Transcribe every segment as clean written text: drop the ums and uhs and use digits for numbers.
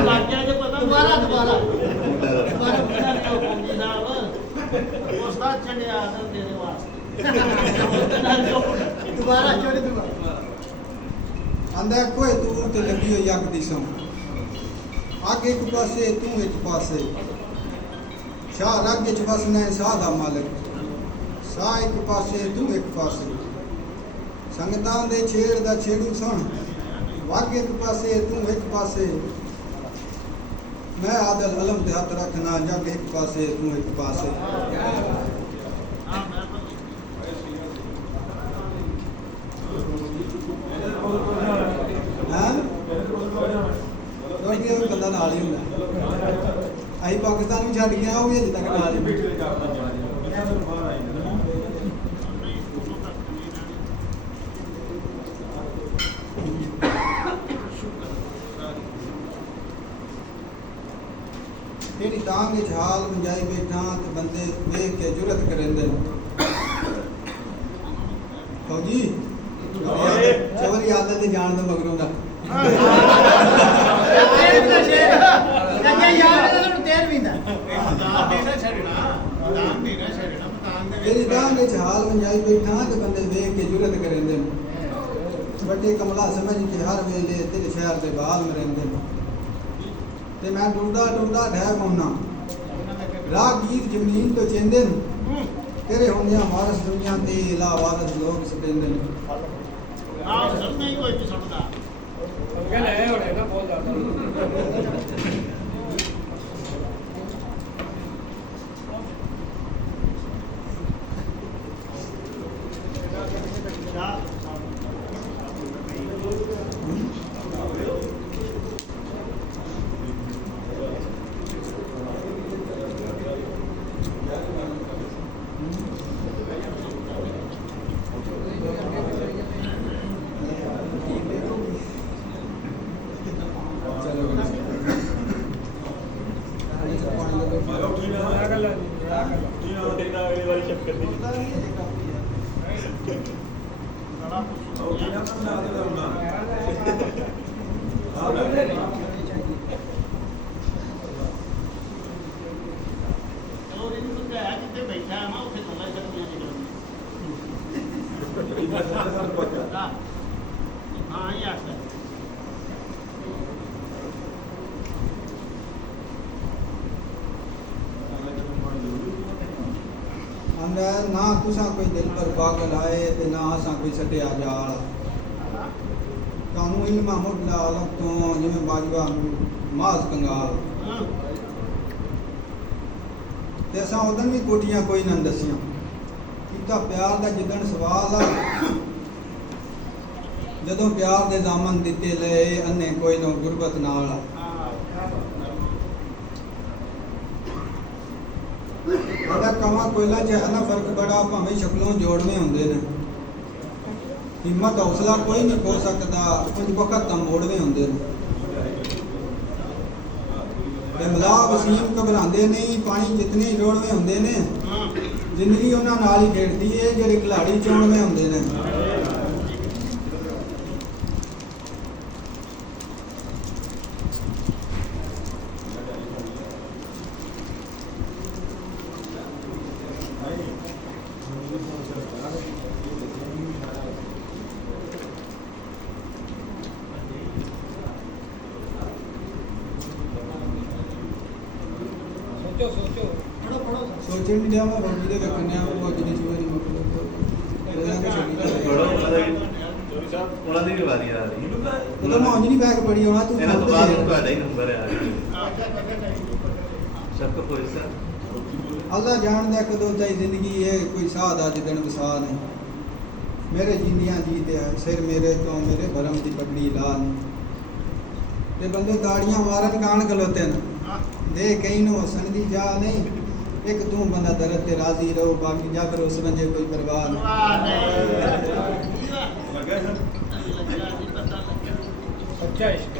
ਲੱਗ ਗਿਆ ਜੇ ਪਤਾ ਦੁਬਾਰਾ ਜਨਾਬ ਉਸ ਦਾ ਛੱਡਿਆ ਆਦਰ ਤੇਰੇ ਵਾਸਤੇ ਦੁਬਾਰਾ ਆਂਦਾ ਕੋਈ ਤੂੰ ਤੇ ਲੱਗੀ ਹੋਈ ਅੱਗ ਦੀ ਸੌਂ ਅੱਗ ਇੱਕ ਪਾਸੇ ਤੂੰ ਇੱਕ ਪਾਸੇ ਸ਼ਾਹ ਰੱਗ ਵਿੱਚ ਵਸਣਾ ਸਾਹ ਦਾ ਮਾਲਕ ਸਾਹ ਇੱਕ ਪਾਸੇ ਤੂੰ ਇੱਕ ਪਾਸੇ ਸੰਗਤਾਂ ਦੇ ਛੇੜ ਦਾ ਛੇੜੂ ਸੁਣ ਵੱਗ ਇੱਕ ਪਾਸੇ ਤੂੰ ਇੱਕ ਪਾਸੇ ਮੈਂ ਆਦਲ ਅਲਮ ਤੇ ਹੱਥ ਰੱਖਣਾ ਜੱਗ ਇੱਕ ਪਾਸੇ ਤੂੰ ਇੱਕ ਪਾਸੇ ਹਾਂ ਰੋਟੀ ਉਹ ਕੰਦਾ ਨਾਲ ਹੀ ਹੁੰਦਾ ਅਸੀਂ ਪਾਕਿਸਤਾਨ ਨੂੰ ਛੱਡ ਗਿਆ ਉਹ ਵੀ ਅਜੇ ਤੱਕ ਨਾਲ ਹੀ तेरी टांग विच हाल मंजाई बैठा ते बंदे वेख के जुरत करेंदे फौजी चवरी आदत जान दे मगरों दा तेरी टांग विच हाल मंजाई बैठा ते बंदे वेख के जुरत करेंदे बड़े कमला समझ के हर वेले तेरे शहर दे बाल मरेंदे ते मैं टुरदा टुरदा ढह पौना राहगीर जमीन तो चेंदे तेरे होंदिया वारस दुनिया ते ला वारस लोग सपेंदे आप सब नहीं कोई भी सुनता क्या ले होने ना बहुत ज्यादा ना तुसा कोई दिल पर पागल आए ते ना असा कोई सटिया जाल कानू इल्मा मुडला अलग तो जिवें बाजवा मास कंगाल ते असा उदन भी कोटियां कोई न दसियां कीता प्यार दा जिदन सवाल जदों प्यार दे जामन दिते लए अन्ने कोई नो गुरबत नाल कमा कोयला च ना फर्क बड़ा भावें शक्लों जोड़ने होंदे ने हिम्मत हौसला कोई नहीं खो सकता कुछ वक्त तो मोड़ने होंदे ने मला वसीम घबरांदे नहीं पानी जितने ही रोड़वे होंदे ने जिंदगी उन्हां नाल ही खेड़दी है जेड़े खिलाड़ी चोणवे होंदे ने सोचे नहीं दिया रोटी दे कन्या को अगली चीज ਉਹਨਾਂ ਦੀ ਵੀ ਵਾਰੀ ਆ ਰਹੀ ਉਹ ਤਾਂ ਮੌਂਜ ਨਹੀਂ ਬੈਗ ਪੜੀ ਹੋਣਾ ਤੂੰ ਇਹਨਾਂ ਤੋਂ ਬਾਅਦ ਤੁਹਾਡਾ ਹੀ ਨੰਬਰ ਆ ਸ਼ੱਕ ਕੋਈ ਸਰ ਅੱਲਾ ਜਾਣਦਾ ਕਦੋਂ ਤਾਈ ਜ਼ਿੰਦਗੀ ਹੈ ਕੋਈ ਸਾਹ ਦਾ ਜਿੱਦਣ ਵਸਾ ਨਹੀਂ ਮੇਰੇ ਜੀਨੀਆਂ ਜੀ ਤੇ ਸਿਰ ਮੇਰੇ ਤੋਂ ਮੇਰੇ ਭਰਮ ਦੀ ਪਗੜੀ ਲਾ ਤੇ ਬੰਦੇ ਦਾੜੀਆਂ ਮਾਰਨ ਕਾਣ ਖਲੋਤੇ ਨੇ ਦੇ ਕਈ ਨੂੰ ਹਸਣ ਦੀ ਜਾ ਨਹੀਂ एक तू बंदा दर्द ते राजी रहो बाकी जा फिर उस वंजे कोई परवाह अच्छा इश्क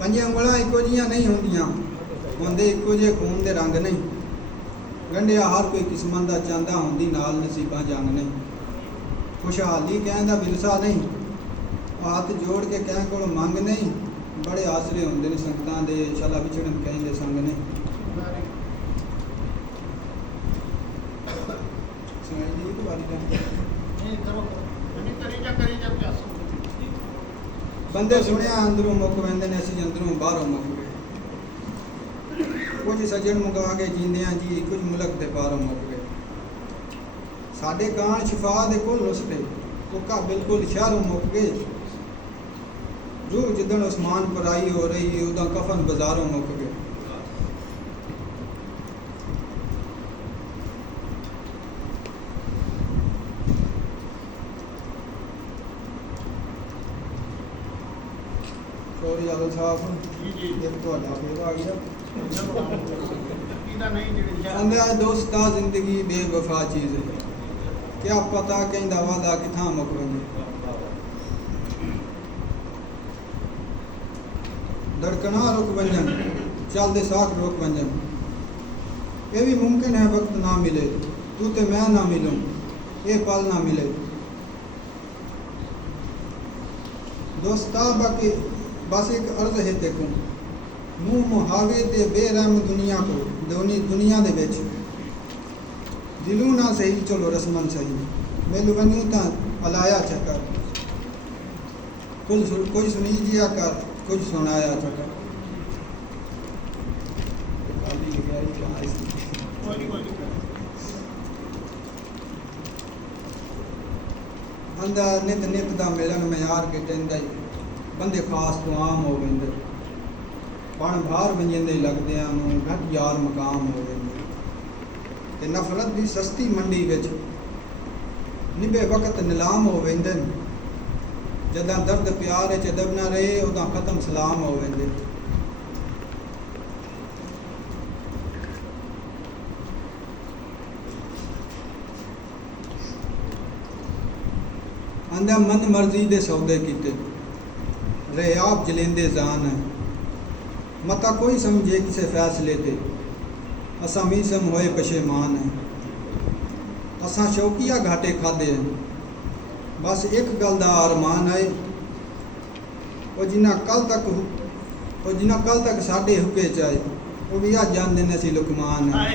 पंजे उंगलां इको जिहियां नहीं होंदियां होंदे इको जे खून दे रंग नहीं गंढिया हर कोई किस्मत दा चांदा होंदी नाल नसीबां जंग नहीं खुशहाली कहण दा विरसा नहीं ਹੱਥ ਜੋੜ ਕੇ ਕਹਿ ਕੋਲ ਮੰਗ ਨਹੀਂ, ਬੜੇ ਆਸਰੇ ਹੁੰਦੇ ਨੇ ਸੰਗਤਾਂ ਦੇ, ਸ਼ਾਲਾ ਵਿਛੜਨ ਕਹਿੰਦੇ ਸੰਗ ਨੇ। ਸੁਣਾਈ ਜੀ ਇੱਕ ਵਾਰੀ ਤਾਂ ਨਹੀਂ ਕਰੋ ਨਹੀਂ ਕਰੀ ਜਾ ਪਿਆਸ ਬੰਦੇ ਸੁਣਿਆ ਅੰਦਰੋਂ ਮੁੱਕ ਵੰਦੇ ਨੇ, ਅਸੀਂ ਅੰਦਰੋਂ ਬਾਹਰੋਂ ਮੁੱਕ ਗਏ। ਕੁਝ ਸੱਜਣ ਮੁਕਾ ਕੇ ਜੀਂਦਿਆਂ ਜੀ, ਕੁਝ ਮੁਲਕ ਦੇ ਪਾਰੋਂ ਮੁੱਕ ਗਏ। ਸਾਡੇ ਕਾਨ ਸ਼ਿਫਾ ਦੇ ਕੋਲ ਨੁਸਖੇ, ਕੋਕਾ ਬਿਲਕੁਲ ਸ਼ਹਿਰੋਂ ਮੁੱਕ ਗਏ। ਰੂਹ ਜਿੱਦਣ ਉਸਮਾਨ ਪਰਾਈ ਹੋ ਰਹੀ, ਉਦਾਂ ਕਫਨ ਬਾਜ਼ਾਰੋਂ ਮੁੱਕ ਗਏ। ਸੋਰੀ ਆਲੋ ਸਾਹਿਬ ਜੀ ਇੱਕ ਤੁਹਾਡਾ ਫੇਰ ਆ ਗਿਆ। ਇਹਦਾ ਨਹੀਂ ਜਿਹੜੀ ਅੰਦਾ ਦੋਸਤਾ ਜ਼ਿੰਦਗੀ ਬੇਵਫਾ ਚੀਜ਼ ਹੈ, ਕਿਆ ਪਤਾ ਕਹਿੰਦਾ ਵਾਦਾ ਕਿਥਾਂ ਮੁੱਕ ਵੰਜੇ। ਧੜਕਣਾ ਰੁਕ ਵੰਜਨ, ਚੱਲਦੇ ਸਾਖ ਰੁਕ ਵੰਜਨ। ਇਹ ਵੀ ਮੁਮਕਿਨ ਹੈ ਵਕਤ ਨਾ ਮਿਲੇ, ਤੂੰ ਤੇ ਮੈਂ ਨਾ ਮਿਲੂੰ, ਇਹ ਪਲ ਨਾ ਮਿਲੇ। ਦੋਸਤਾ ਬਾਕੀ बस एक अर्ज है देखो, मुँह मुहावे दे बेरहम दुनिया को दुनिया दे विच दिलू ना सही चलो रसमन सही, मैनू वन्यू तां अलाया चकर, कुछ सुनी जिया कर, कुछ सुनाया चकर। अंदर नित नित दा मिलन मयार के टेंदा ही ਬੰਦੇ ਖਾਸ ਤੋਂ ਆਮ ਹੋ ਗਏ, ਪਣ ਬਾਹਰ ਵੰਜਦੇ ਲੱਗਦਿਆਂ ਨੂੰ ਘੱਟ ਯਾਰ ਮਕਾਮ ਹੋ ਗਏ। ਤੇ ਨਫ਼ਰਤ ਦੀ ਸਸਤੀ ਮੰਡੀ ਵਿੱਚ ਨਿਭੇ ਵਕਤ ਨਿਲਾਮ ਹੋ ਵੰਦੇ, ਜਦਾਂ ਦਰਦ ਪਿਆਰ ਚ ਦਬ ਨਾ ਰਹੇ, ਉਦਾਂ ਖਤਮ ਸਲਾਮ ਹੋ ਵੰਦੇ। ਆਂਦਾ ਮਨ ਮਰਜ਼ੀ ਦੇ ਸੌਦੇ ਕੀਤੇ, रे आप जलेंदे जान है, मता कोई समझे किसे फैसले थे, असा मीसम होए पशेमान है। असा शौकिया घाटे खादे हैं, बस एक गल दा अरमान है, वो जिन्ना कल तक साडे हुके चाहे, वो भी आज जान देने सी लुकमान है।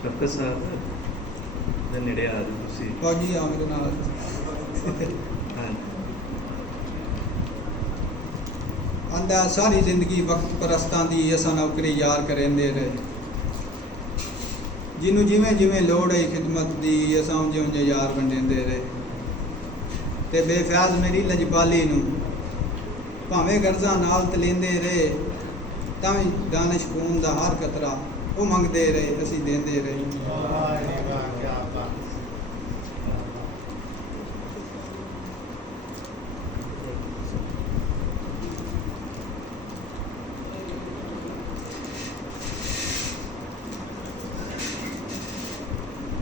ਸ਼ੌਕਤ ਸਾਹਿਬ ਦੇ ਨੇੜੇ ਆ ਜਾਓ ਤੁਸੀਂ। फौजी आ मेरे नाल। ਹਾਂ आंदा सारी जिंदगी वक्त परस्तां दी असां नौकरी यार करेंदे रहे, जिन्हों जिमें जिमें लोड़ है खिदमत दी असां उंजे उंजे यार वंडेंदे रहे। ते बेफयाज मेरी लजपाली नूं भावें गर्जा नाल तलेंदे रहे, तां भी दानिश खून दा हर कतरा वो मंगते रहे, असी देंदे रहे।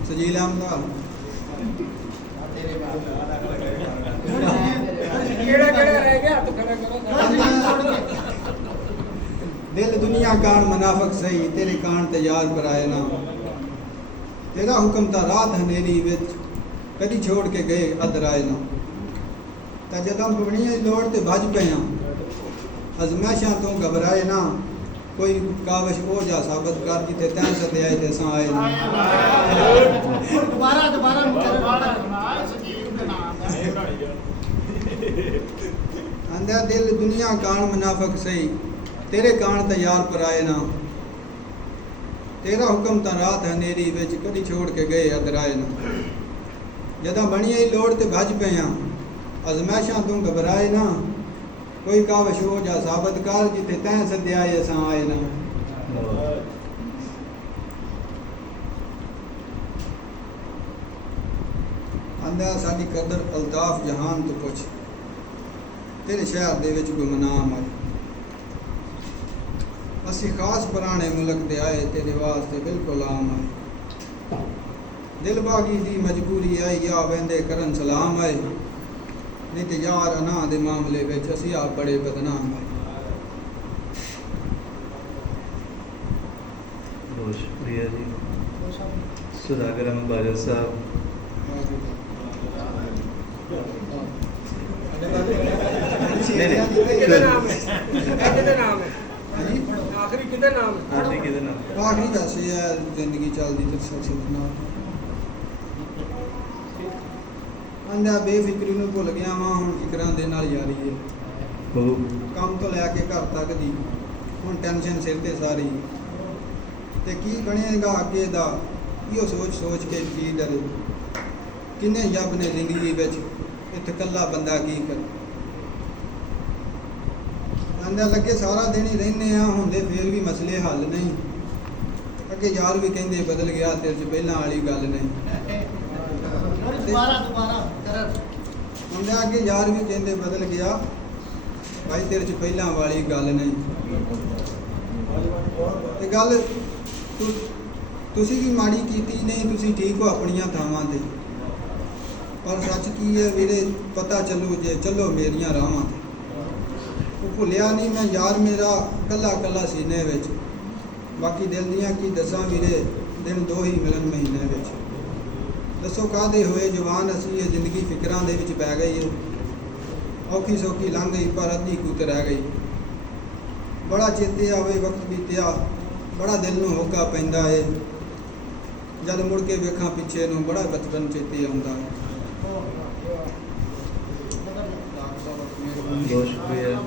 सजीला अमदा ਕਿਹੜਾ ਰਹਿ ਗਿਆ ਹੱਥ ਖੜਾ ਕਰੋ। दिल दुनिया कान मुनाफक सही, तेरे कान ते यार पराए ना। तेरा हुक्म ता रात हनेरी विच, कदी छोड़ के गए अदराए ना। ता जदां पवणियां लोड़ ते भज पया, अजमाइशां तो घबराए ना। कोई कावश हो जा साबित कर जिथे तैं सदे आए ते असां आए ना। दोबारा मुकर्रर करना इस चीज के नाम है। अंदर दिल दुनिया कान मुनाफक सही, तेरे कान ते यार पराए ना। तेरा हुक्म ता रात हनेरी विच, कदी छोड़ के गए अदराए ना। जदां बनी आई लोड़ ते भज पया, अजमाइशां तू घबराए ना। कोई कावश हो जा साबित कर जिथे तैं सदे आए असां आए ना। आंदा साडी कदर अल्ताफ जहान तो पुछ, तेरे शहर दे विच गुमनाम आए। असी खास पुराने मुल्क दे आए, तेरे वास्ते बिल्कुल आम आए। दिल बागी दी मजबूरी आई, या वेंदे करन सलाम आए। ਨਹੀਂ ਤੇ ਯਾਰ ਅਨਾ ਦੇ ਮਾਮਲੇ ਵਿੱਚ ਅਸੀਂ ਆਪ ਬੜੇ ਬਦਨਾਮ ਹਾਂ। ਬਹੁਤ ਸ਼ੁਕਰੀਆ ਜੀ ਸੁਦਾਗਰ ਅੰਬਾਜਨ ਸਾਹਿਬ। ਨਹੀਂ ਨਹੀਂ ਕਿਹਦਾ ਨਾਮ ਹੈ ਕਿਹਦਾ ਨਾਮ ਹੈ ਹਾਂਜੀ ਆਖਰੀ ਕਿਹਦਾ ਨਾਮ ਹੈ ਆਂਟੀ ਕਿਹਦੇ ਨਾਲ? ਆਖਰੀ ਦੱਸੇ ਆ ਜ਼ਿੰਦਗੀ ਚੱਲਦੀ ਤੇ ਸਖਤ ਨਾਲ ਅੰਦਾ ਬੇਫਿਕਰੀ ਨੂੰ ਭੁੱਲ ਗਿਆ ਵਾਂ, ਹੁਣ ਫਿਕਰਾਂ ਦੇ ਨਾਲ ਯਾਰੀ ਹੈ। ਉਹ ਕੰਮ ਤੋਂ ਲੈ ਕੇ ਘਰ ਤੱਕ ਦੀ ਹੁਣ ਟੈਨਸ਼ਨ ਸਿਰ ਤੇ ਸਾਰੀ, ਤੇ ਕੀ ਬਣੇਗਾ ਅੱਗੇ ਦਾ ਇਹੋ ਸੋਚ ਕੇ ਜੀ ਡਰੇ। ਕਿੰਨੇ ਯੱਬ ਨੇ ਜ਼ਿੰਦਗੀ ਵਿੱਚ, ਇੱਥੇ ਇਕੱਲਾ ਬੰਦਾ ਕੀ ਕਰ। ਅੰਦਾ ਲੱਗੇ ਸਾਰਾ ਦਿਨ ਹੀ ਰਹਿੰਦੇ ਆ, ਹੁੰਦੇ ਫੇਰ ਵੀ ਮਸਲੇ ਹੱਲ ਨਹੀਂ। ਅੱਗੇ ਯਾਰ ਵੀ ਕਹਿੰਦੇ ਬਦਲ ਗਿਆ, ਤੇਰੇ 'ਚ ਪਹਿਲਾਂ ਵਾਲੀ ਗੱਲ ਨਹੀਂ। ਦੁਬਾਰਾ ਕਰ ਹੁੰਦੇ ਅੱਗੇ ਯਾਰ ਵੀ ਕਹਿੰਦੇ ਬਦਲ ਗਿਆ, ਭਾਈ ਤੇਰੇ 'ਚ ਪਹਿਲਾਂ ਵਾਲੀ ਗੱਲ ਨਹੀਂ। ਤੇ ਗੱਲ ਤੁਸੀਂ ਵੀ ਮਾੜੀ ਕੀਤੀ ਨਹੀਂ, ਤੁਸੀਂ ਠੀਕ ਹੋ ਆਪਣੀਆਂ ਥਾਵਾਂ ਤੇ, ਪਰ ਸੱਚ ਕੀ ਹੈ ਵੀਰੇ ਪਤਾ ਚੱਲੂ ਜੇ ਚੱਲੋ ਮੇਰੀਆਂ ਰਾਹਾਂ ਤੇ। ਉਹ ਭੁੱਲਿਆ ਨਹੀਂ ਮੈਂ ਯਾਰ ਮੇਰਾ ਕੱਲਾ ਕੱਲਾ ਸੀਨੇ ਵਿੱਚ, ਬਾਕੀ ਦਿਲ ਦੀਆਂ ਕੀ ਦੱਸਾਂ ਵੀਰੇ, ਦਿਨ 2 ਹੀ ਮਿਲਣ ਮਹੀਨੇ ਵਿੱਚ। ਦੱਸੋ ਕਾਹਦੇ ਹੋਏ ਜਵਾਨ ਅਸੀਂ, ਇਹ ਜ਼ਿੰਦਗੀ ਫਿਕਰਾਂ ਦੇ ਵਿੱਚ ਪੈ ਗਈ ਹੈ। ਔਖੀ ਸੌਖੀ ਲੰਘ ਗਈ ਪਰ ਅੱਧੀ ਕੁ ਤੇ ਰਹਿ ਗਈ। ਬੜਾ ਚੇਤੇ ਆਵੇ ਵਕਤ ਬੀਤਿਆ, ਬੜਾ ਦਿਲ ਨੂੰ ਹੋਕਾ ਪੈਂਦਾ ਏ, ਜਦ ਮੁੜ ਕੇ ਵੇਖਾਂ ਪਿੱਛੇ ਨੂੰ ਬੜਾ ਬਚਪਨ ਚੇਤੇ ਆਉਂਦਾ ਹੈ। ਬਹੁਤ ਸ਼ੁਕਰੀਆ।